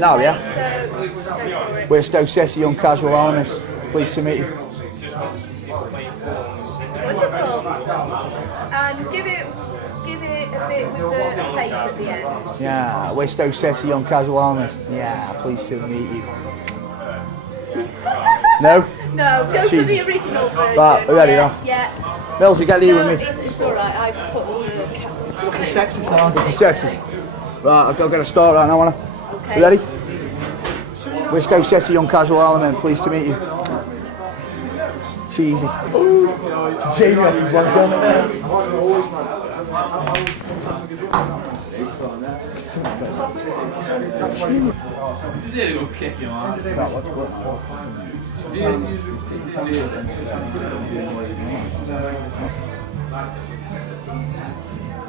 No, yeah. So, go for it. We're Stoke City Young Casual Armies. Pleased to meet you. Wonderful. And give it a bit with the face at the end. Yeah, we're Stoke City Young Casual Armies. Yeah, pleased to meet you. No? No, go for the original version. Right, we're ready, yeah, huh? yeah. Mills, you get here No, with me. it's alright, I've put all the Looking sexy, son. Looking sexy. Right, I've got to start right now, wanna? Okay. You ready? We're Stoke City Young Casual Army, pleased to meet you. Cheesy. Jamie off his one gun.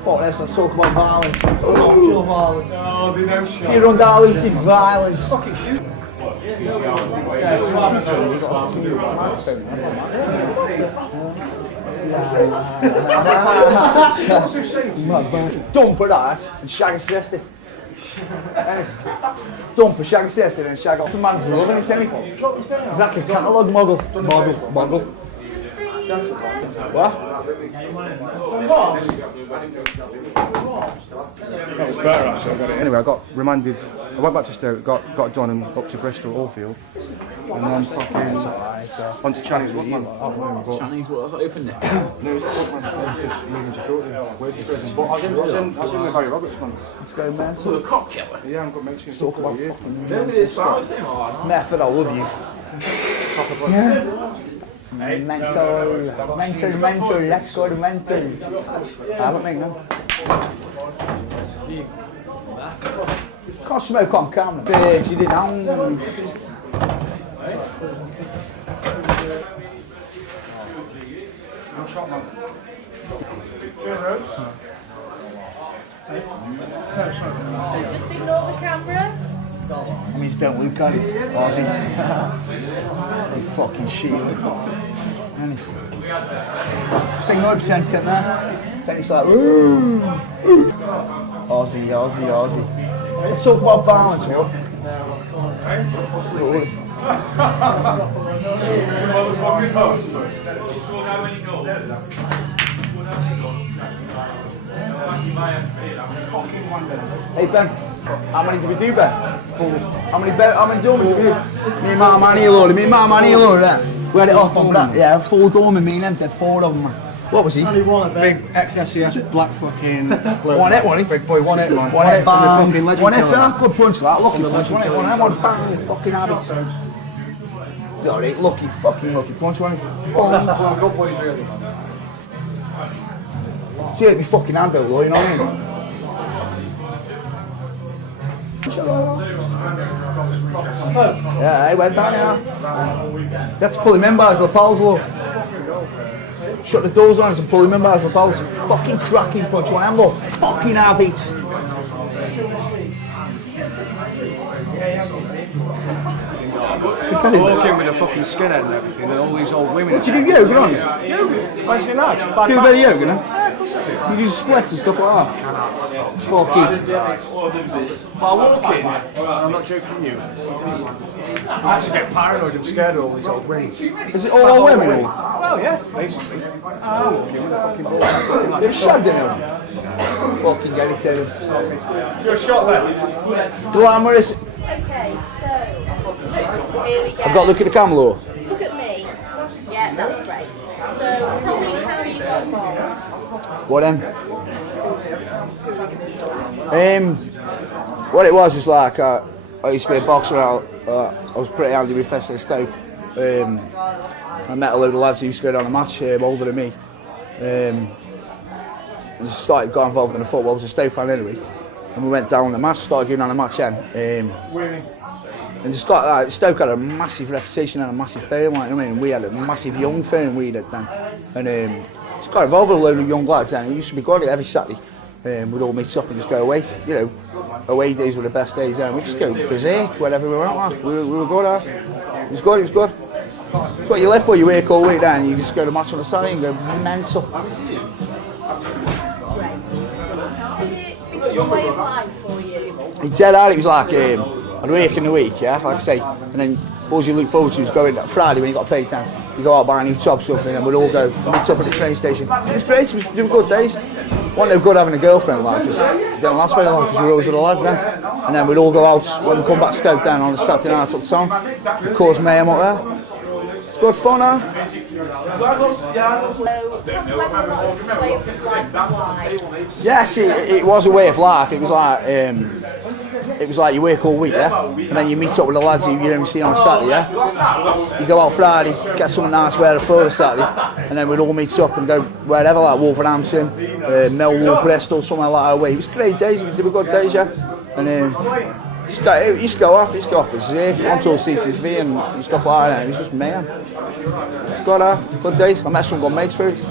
Fuck this, let's talk about violence. Pure violence. Oh, they know shit. Pure undiluted violence. Fucking shoot. Dump at that and shag a sister. Dump a shag a sister and shag off a man's loving it, isn't he? Exactly, catalogue model. Model. What? That was better actually, I got it in. Anyway, I got remanded. I went back to Stoke, got done and up to Bristol, Allfield, and then fucking went to Chinese with you. Chinese, what was that open there? No, it's not man. It's just moving to Courtney. But I was in with Harry Roberts, man. Let's go, man. So a cop killer. Yeah, I'm got mates in Talk about you. fucking Mental. method, I love you. Yeah. Mental, let's go to mental. I haven't made no. Can't smoke on camera. Bitch, you didn't have No shot, man. Just ignore the camera. I mean, don't look at it, Ozzy. You fucking shit. Just ignore the percent in there. Then it's like, ooh. Ozzy. Let's talk about violence, you know. Motherfucking host. Hey Ben, how many did we do, Ben? How many dormers did we do? Me and my man here, Lord. We had it off on that. Yeah, 4 dormers, me and them did 4 of them, man. What was he? Big XSCS black fucking. One hit. Big boy, one hit, man. One hit, from the bang. fucking legend. One hit, killer. sir. Good punch, that. Lucky punch. One hit, one bang. Fucking habit. Sorry, lucky punch, one hit. Boom. Good boys, really, man. See, hit me fucking hand out, though, you know what I mean? Yeah, he went down here. That's pull him in by his lapels, look. Shut the doors on us and pull him in by his lapels. Fucking cracking punch, one of them, look. Fucking have it. Walking with a fucking skinhead and everything, and all these old women. What do you do, yoga, honest? Fancy that? Do a bit of yoga, no? Yeah, of course I do. You do splits and stuff like that? Fuck it. While walking, and I'm not joking you, I actually get paranoid and scared of all these old women. Is it all women? Well, yeah, basically. I'm walking with a fucking ball. They're shagged in them. Fucking get it to them. You're a shot then. Glamorous. Okay, so here we go. I've got to look at the camera, Laura. Look at me. Yeah, that's great. So tell me how you got involved. What then? What it was is like I used to be a boxer. I was pretty handy with Festival Stoke. I met a load of lads who used to go down a match older than me. And just got involved in the football. I was a Stoke fan anyway. And we went down the match, started going down the match then. And just got Stoke had a massive reputation and a massive fame, like, I mean, we had a massive young fame we did then. And just got involved with a load of young lads then. It used to be good every Saturday. We'd all meet up and just go away. You know, away days were the best days then. We'd just go berserk wherever we went. Like. We were good. It was good. It's what you live for. You work all week then. You just go to match on a Saturday and go mental. Did it become a way of life for you? He said that it was like I'd work in the week, yeah, like I say, and then all you look forward to is going Friday when you got paid down. You go out buy a new top something, and we'd all go meet up at the train station. It was great. They were good days. Wasn't no good having a girlfriend like, because it didn't last very long because we were always with the lads then. And then we'd all go out when we come back to Stoke down on a Saturday night up town. Of course, mayhem up there. It's good fun, huh? Yes, it was a way of life. It was like you work all week, yeah, and then you meet up with the lads who you don't see on a Saturday, yeah. You go out Friday, get something nice wear for the Saturday, and then we'd all meet up and go wherever, like Wolverhampton, Millwall, Bristol, somewhere like that away. It was great days. They were good days, yeah. And you just go off berserk, onto all CCTV and stuff like that. It was just mayhem. It's good days. I met some good mates through it.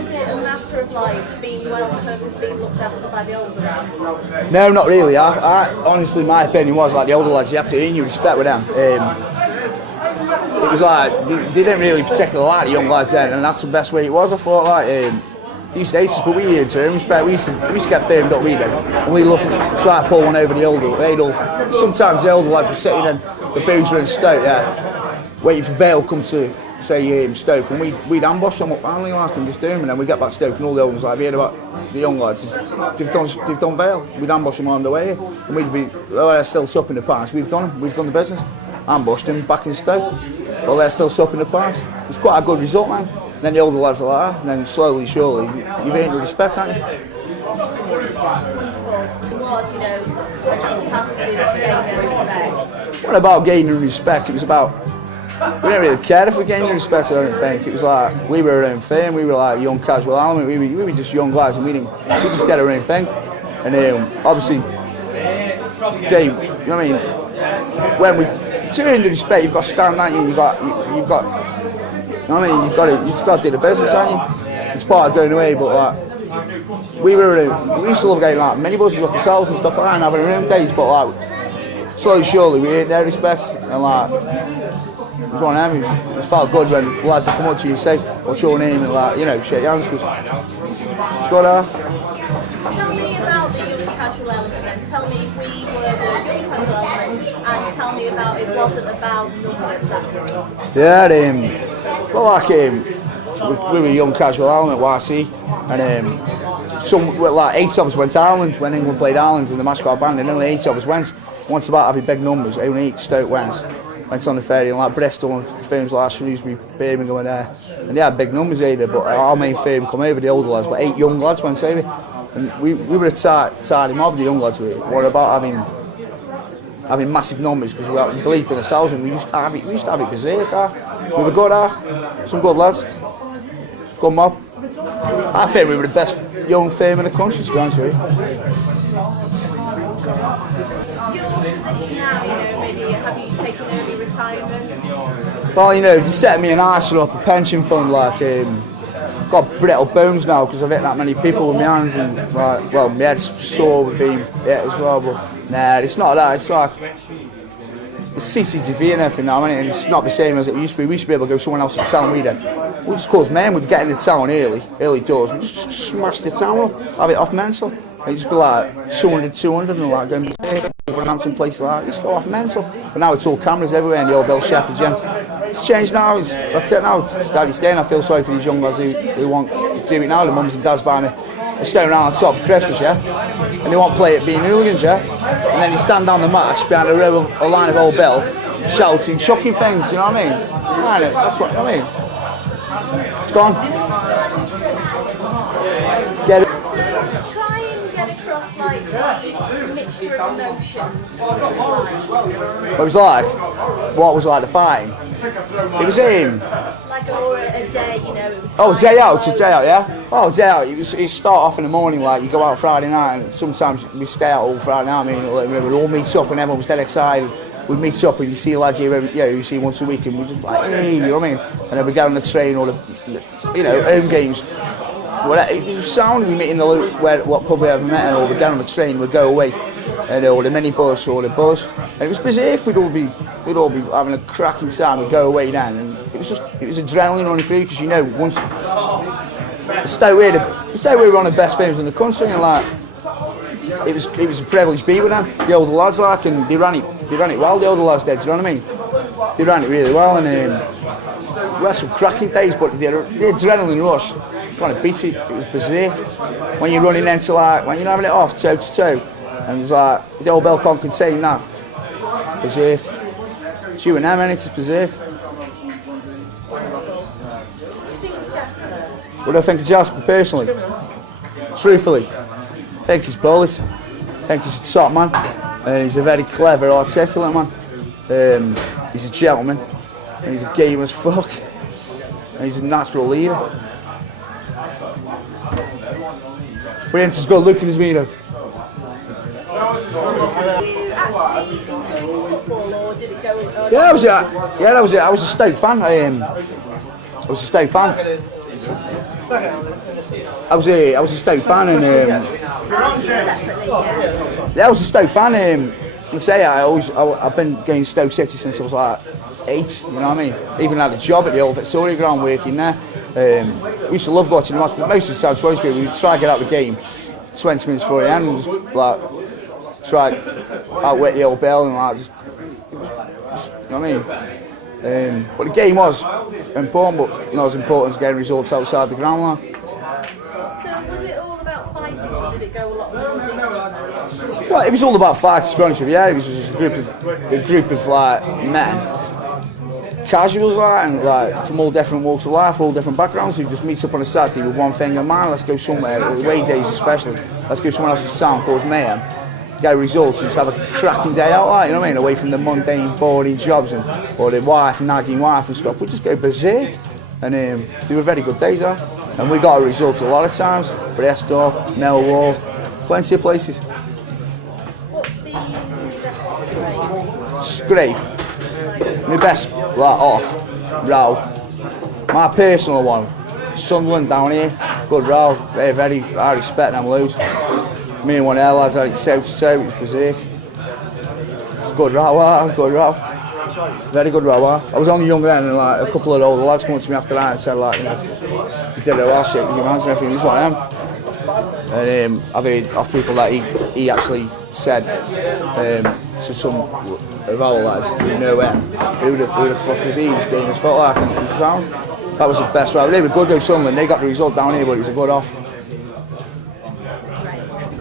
Is it a matter of like being welcomed, being looked after by the older lads? No, not really. I honestly, my opinion was like the older lads, you have to earn your respect with them. It was like they didn't really particularly like the young lads then, and that's the best way it was. I thought like they used to hate us, but we earned their respect. We used to get firmed up, we did, and we loved to try to pull one over the older. Sometimes the older lads were sitting in the boozer and Stoke, yeah, waiting for Vale come to say Stoke, and we'd ambush them up finally like and just do them, and then we get back to Stoke and all the old ones like we heard about the young lads, they've done Vale, we'd ambush them on the way, and we'd be, oh they're still supping the parts, we've done the business, ambushed them back in Stoke, well they're still supping the parts. It was quite a good result, man. And then the older lads are like that, and then slowly, surely, you've earned the respect, haven't you? What did you have to do to gain their respect? What about gaining respect? It was about, we didn't really care if we gained the respect, I don't think. It was like, we were our own thing, we were like young casual element, we were just young guys and we just did our own thing. And obviously, Jay, you know what I mean? When to earn the respect, you've got to stand that, you've got, you know what I mean? You just got to do the business, haven't you? It's part of going away, but like, we used to love getting like many buses up ourselves and stuff like that and having our own days, but like, slowly, surely, we earned their respect, and like, it was one of them. It felt good when lads would come up to you and say, what's your name, and like, shake your hands, because it's good. Tell me about the young casual element then. Tell me we were the young casual element, and tell me about it wasn't about numbers that year. Yeah, well, like, we were a young casual element, YC, and like 8 of us went to Ireland when England played Ireland in the mascot band, and only 8 of us went. Once about having big numbers, only 8 Stoke went on the ferry, and like Bristol and firms like Shrewsbury, Birmingham and there, and they had big numbers either, but our main firm come over, the older lads, but 8 young lads went over, and we were a tidy mob, the young lads were about having massive numbers, because we believed in ourselves, and we used to have it berserk, we were good, some good lads, good mob. I think we were the best young firm in the country, to be honest with you. Your position now, maybe have you taken early retirement? Well, just setting me an ISA up, a pension fund, like, got brittle bones now because I've hit that many people with my hands, and like, well, my head's sore with being hit as well, but nah, it's not that, it's like, it's CCTV and everything now, and it's not the same as it used to be. We used to be able to go to someone else's town, we just cause men would get in the town early doors, we'd just smash the town up, have it off mental. It'd just be like 200 and like going to Wolverhampton, places like that, just go off mental. But now it's all cameras everywhere and the old Bill Shepherd gym. It's changed now, that's it now, it's steady staying. I feel sorry for these young lads who want to do it now, the mums and dads buy me. They're staying around on top for Christmas, yeah? And they won't play it being hooligans, yeah? And then you stand down the match behind a line of old Bill, shouting, chucking things, you know what I mean? That's what I mean. It's gone. Get it. Try and get across like the mixture of emotions. What was like? What was like the fighting? It was him. Like or a day, it was. Oh, day out, yeah? Oh, day out. You start off in the morning, like, you go out Friday night, and sometimes we stay out all Friday night, we'd all meet up, and everyone was dead excited. We'd meet up, and you see lads here, you see once a week, and we'd just like, hey, you know what I mean? And then we'd get on the train, or the home games. It was sound, we meet in the loop, what pub we ever met, and we'd get on the train, we'd go away, and or the minibus or the bus, and it was berserk. We'd all be having a cracking time. We'd go away then, and it was adrenaline running through, because once Stoke were one of the best firms in the country, and like it was a privilege to be with them. The older lads, like, and they ran it well. The older lads did. Do you know what I mean? They ran it really well, and we had some cracking days. But the adrenaline rush kind of beat it. It was berserk when you're running into when you're having it off toe to toe, and it's like the old Bell can't contain that. Berserk. It's you and them, and it's berserk. What do I think of Jasper personally? Truthfully, I think he's brilliant. I think he's a top man. He's a very clever, articulate man. He's a gentleman. And he's a game as fuck. And he's a natural leader. But he ain't as good looking as me though. Did you actually enjoy football, or did it go? Yeah, that was it. I was a Stoke fan. I was a Stoke fan. I was a Stoke fan, and I was a Stoke fan. Like I say, I've been going to Stoke City since I was like 8. You know what I mean? Even had a job at the old Victoria ground working there. We used to love watching the match, but most of the time, to be honest with you, we'd try to get out of the game 20 minutes before the end, and just like try outwit the old Bell and like just you know what I mean? But the game was important, but not as important as getting results outside the ground line. So was it all about fighting, or did it go a lot more deeper than that? Well, it was all about fights, to be honest with you. Yeah, it was just a group of like men, casuals, like, and like from all different walks of life, all different backgrounds, who just meet up on a Saturday with one thing in mind. Let's go somewhere, the away days especially. Let's go somewhere else in town, cause mayhem, get results, and just have a cracking day out, like, you know what I mean? Away from the mundane, boring jobs or the nagging wife and stuff. We just go berserk, and they were very good days, and we got a result a lot of times. Bristol, Millwall, plenty of places. What's the best Scrape. My best off row. My personal one, Sunderland down here, good row. I respect them loads. Me and one of their lads had it toe to toe, it was berserk. It's a good row, good row. Very good row. I was only young then, and like a couple of older lads came up to me after that and said, like, you know, you did it well, shake your hands and everything. He's one of them. And I've heard of people that he actually said to some of our lads who know him, who the fuck was he? He was getting his foot like, and it was sound. That was the best row. They were good though, Sunderland. They got the result down here, but it was a good off.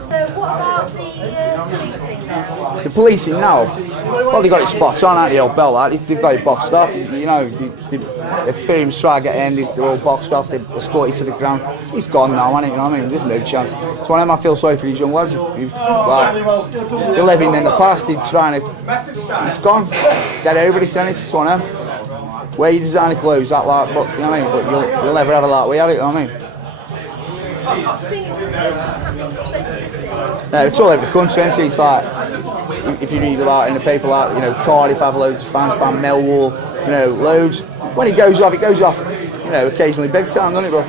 So what about the policing now? The policing now, well, they got it spot on at the old Bell, like. They've got it boxed off. You know, if firms try to get in, they're all boxed off, they escort you to the ground. He's gone now, isn't it? You know what I mean? There's no chance. It's one of them I feel sorry for these young lads. They're living in the past, he's gone. Get over it, and it's one of them. Wear your designer clothes, that like, but you know what I mean? But you'll never have a like we had it, you know what I mean? Do you think it's something that's just happening in Stoke City? No, it's all over the country, isn't it? It's like, if you read about in the paper, like, you know, Cardiff have loads of fans, by Millwall, you know, loads. When it goes off, you know, occasionally big time, doesn't it? But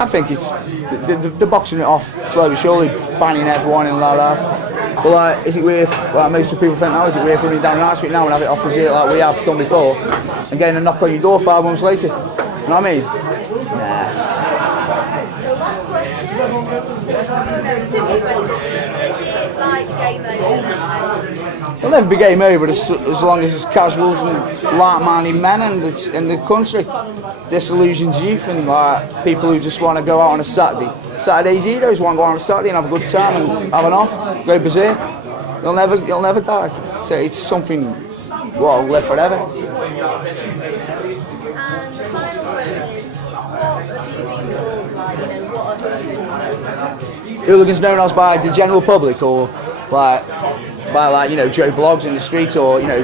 I think it's, they're boxing it off slowly, surely, banning everyone and like that. But like, is it worth, like most of the people think now, is it worth running down High Street now and have it off berserk like we have done before, and getting a knock on your door 5 months later? You know what I mean? Nah. Two more questions. Is it like game over? It'll never be game over as long as there's casuals and like-minded men in the country. Disillusioned youth and like people who just want to go out on a Saturday. Saturday's heroes want to go on a Saturday and have a good time and have an off, go berserk. It'll never die. So it's something will live forever. And the final question is, what have you been called, like, you know, what are hooligans? Hooligans known as by the general public, or like by you know, Joe Blogs in the street, or you know,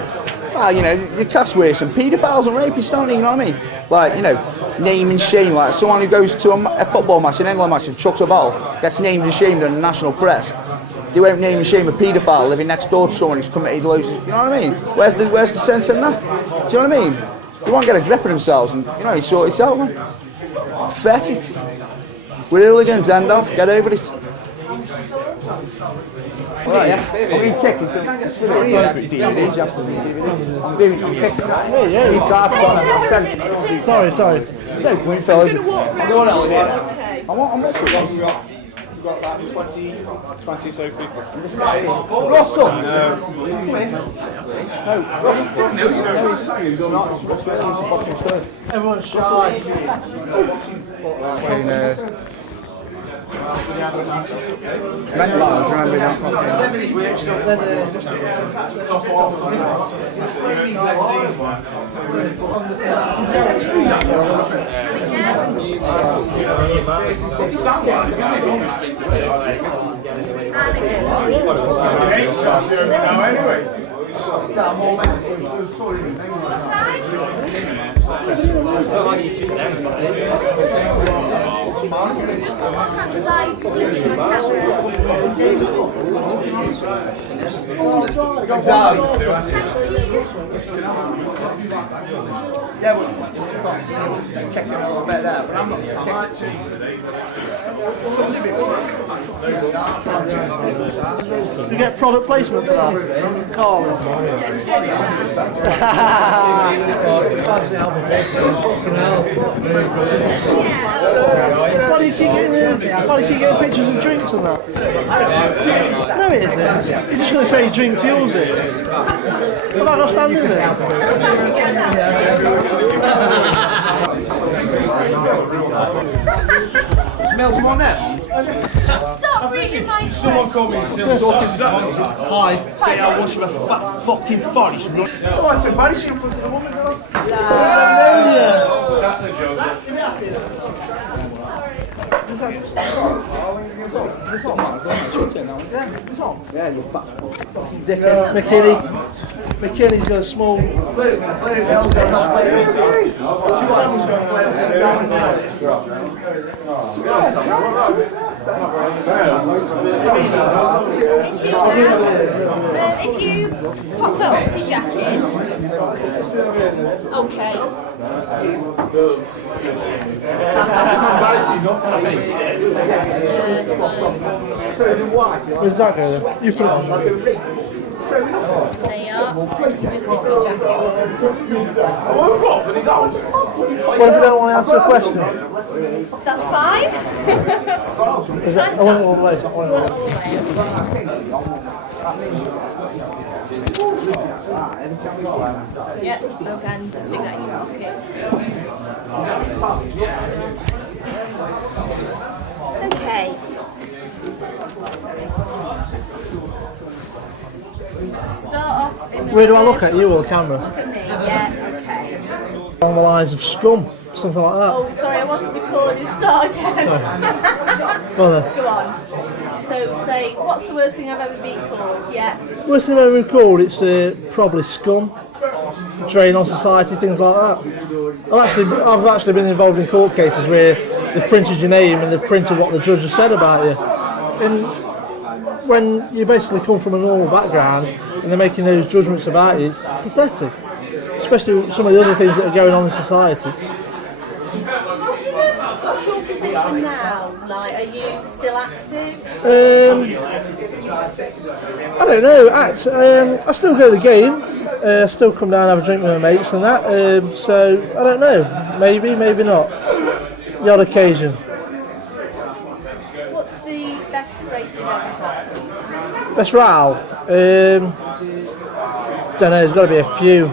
the cast worse and paedophiles and rapists, don't they? You know what I mean? Like, you know, name and shame. Like someone who goes to a football match, an England match, and chucks a ball, gets named and shamed in the national press. They won't name and shame a paedophile living next door to someone who's committed loads of, you know what I mean? Where's the sense in that? Do you know what I mean? They won't get a grip of themselves and, you know, sort it out, man. Pathetic. We're hooligans, end off, get over it. Right, yeah. I'm being kicking, so it's for the DVDs, Jasper. I'm kicking. Yeah, sorry. No point, fellas. I'm going out here. I'm not for it. got like 20 so people. Russell! Everyone's shy. Mental hours, remember that Yeah, well, checking a little bit there, but I'm not You get product placement for that? Carl. Why do you keep getting pictures of drinks and that? No, it isn't. You're just going to say drink fuels it. Am I not standing there? Smells more nets. Stop reading my Someone called me a silly Hi. Say how much of a fat fucking fart is not. Oh, it's embarrassing in front of the woman. Yeah, you fat fucking dickhead. McKinney's got a small. It's you now. If you pop that up your jacket. Okay. Where's that go then? You put it on. There you are. And you just zip your jacket. What if you don't want to answer a question? That's fine. Is that, I want it all the way. You want it all the way? Yep, okay, and stick that in your pocket. Okay. Start off in the Where do I look at, you or the camera? Look at me, yeah, okay. Along the lines of scum, something like that. Oh, sorry, I wasn't recording. Start again. Go on then. Go on. So say, what's the worst thing I've ever been called? Yeah. Worst thing I've ever been called, it's probably scum, drain on society, things like that. I've actually been involved in court cases where they've printed your name and they've printed what the judge has said about you. And when you basically come from a normal background and they're making those judgments about you, it's pathetic. Especially with some of the other things that are going on in society. What's your position now? Like, are you still active? I don't know. I still go to the game. I still come down and have a drink with my mates and that. So I don't know. Maybe, maybe not. The odd occasion. What's the best scrape you've ever had? Best row. Don't know. There's got to be a few.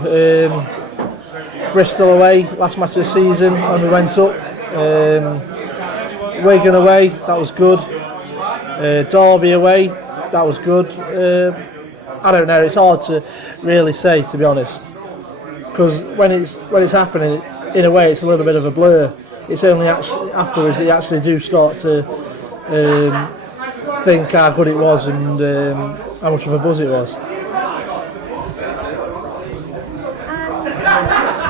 Bristol away, last match of the season when we went up. Wigan away, that was good. Derby away, that was good. I don't know. It's hard to really say, to be honest, because when it's happening, in a way, it's a little bit of a blur. It's only actually afterwards that you actually do start to think how good it was and how much of a buzz it was.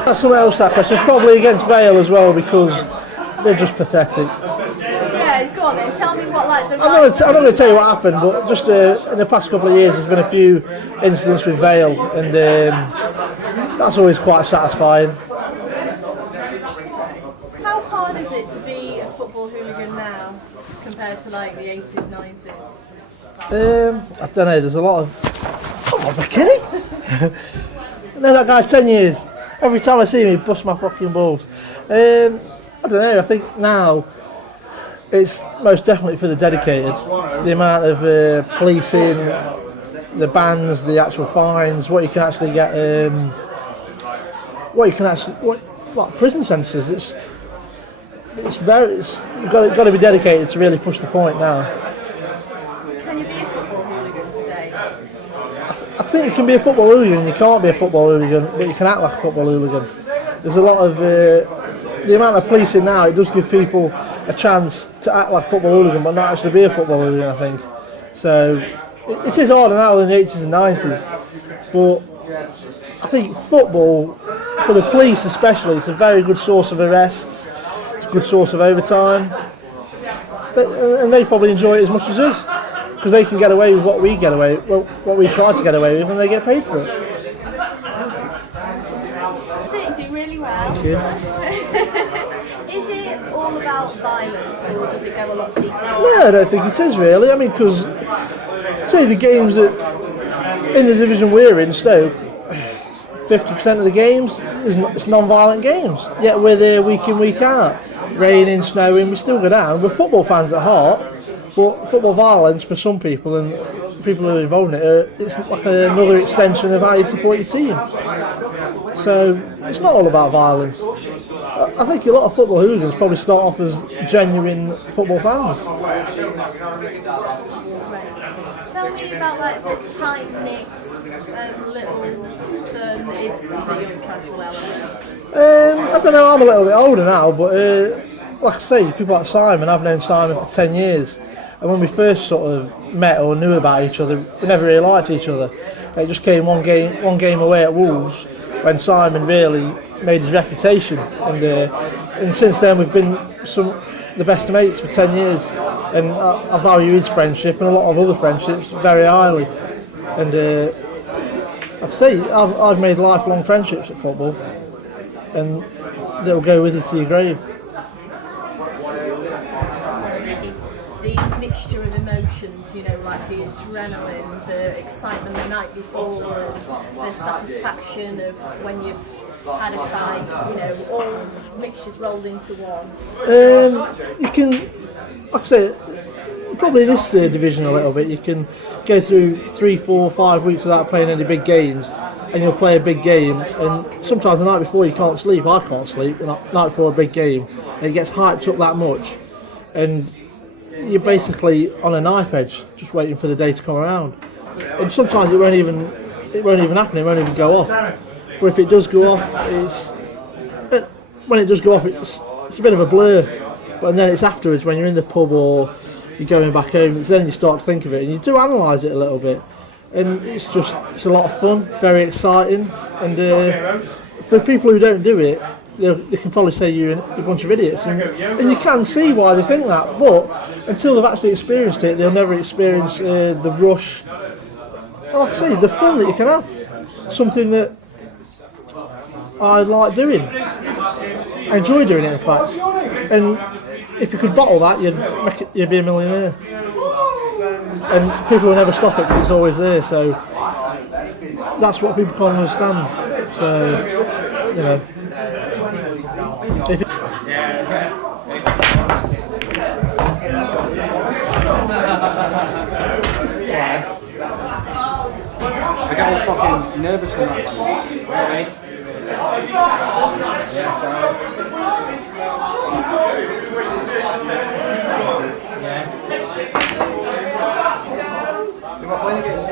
That's someone else that question. Probably against Vale as well because they're just pathetic. Yeah, go on then. Tell me what like the. I'm not going to tell you what happened, but just in the past couple of years, there's been a few incidents with Vale, and that's always quite satisfying. How hard is it to be a football hooligan now compared to like the 80s, 90s? I don't know. There's a lot of. Come on, McKinney. I know that guy 10 years. Every time I see him, he busts my fucking balls. I don't know. I think now It's most definitely for the dedicated. The amount of policing, the bans, the actual fines, what you can actually get, like prison sentences. You've got to be dedicated to really push the point now. Can you be a football hooligan today? I think you can be a football hooligan. You can't be a football hooligan, but you can act like a football hooligan. There's a lot of the amount of policing now. It does give people a chance to act like a football hooligan, but not actually be a football hooligan. I think so. It is harder now than the 80s and 90s, but I think football, for the police especially, it's a very good source of arrests. It's a good source of overtime, and they probably enjoy it as much as us because they can get away with what we try to get away with, and they get paid for it. So you do really well. Thank you. Is it all about violence, or does it go a lot deeper? No, I don't think it is really. I mean, because say the games that in the division we're in, Stoke, 50% of the games it's non-violent games. Yet we're there week in, week out. Raining, snowing, we still go down. We're football fans at heart, but football violence for some people and people who are involved in it, it's like another extension of how you support your team. So it's not all about violence. I think a lot of football hooligans probably start off as genuine football fans. Tell me about like the tight-knit little firm that is the young casual element. I don't know, I'm a little bit older now, but like I say, people like Simon, I've known Simon for 10 years, and when we first sort of met or knew about each other, we never really liked each other. It just came one game away at Wolves when Simon really made his reputation, and since then we've been the best of mates for 10 years, and I value his friendship and a lot of other friendships very highly, and like I say, I've made lifelong friendships at football, and they'll go with you to your grave. The mixture of emotions, you know, like the adrenaline, the excitement the night before, and the satisfaction of when you've had a fight, you know, all mixtures rolled into one. You can, like I say, probably this division a little bit, you can go through 3, 4, 5 weeks without playing any big games, and you'll play a big game, and sometimes the night before you can't sleep. I can't sleep the night before a big game, and it gets hyped up that much, and you're basically on a knife edge, just waiting for the day to come around. And sometimes it won't even happen. It won't even go off. But if it does go off, when it does go off, it's a bit of a blur. But then it's afterwards when you're in the pub or you're going back home. It's then you start to think of it, and you do analyse it a little bit. And it's a lot of fun, very exciting. And for people who don't do it, they can probably say you're a bunch of idiots, and you can see why they think that, but until they've actually experienced it, they'll never experience the rush, like I say, the fun that you can have. Something that I like doing. I enjoy doing it, in fact, and if you could bottle that, you'd be a millionaire. And people will never stop it because it's always there, so that's what people can't understand. So, you know, if I get all fucking nervous when that You want playing against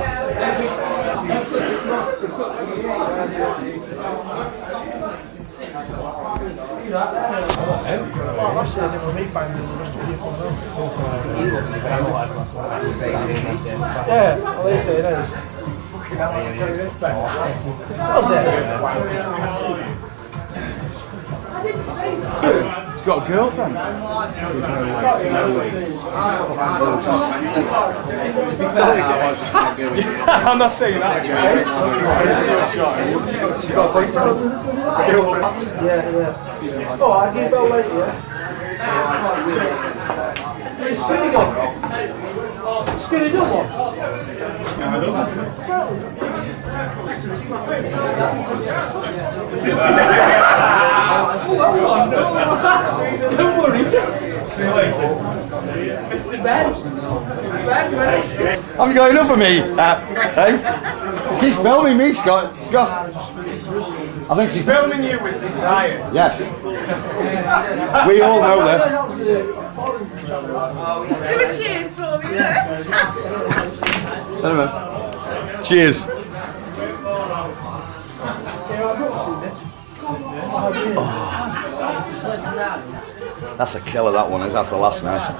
yeah, at least it is. Was it? He's got a girlfriend. I'm not saying that. She's got a boyfriend. Yeah. Oh, I give you a bell later, yeah? Skinny one. Skinny done one. Don't worry. See you later. Have you got enough of me? Hey? She's filming me, Scott. I think she's Filming you with desire. Yes. We all know this. Do a cheers for me. Anyway. Cheers. Oh. That's a killer, that one is, after last night.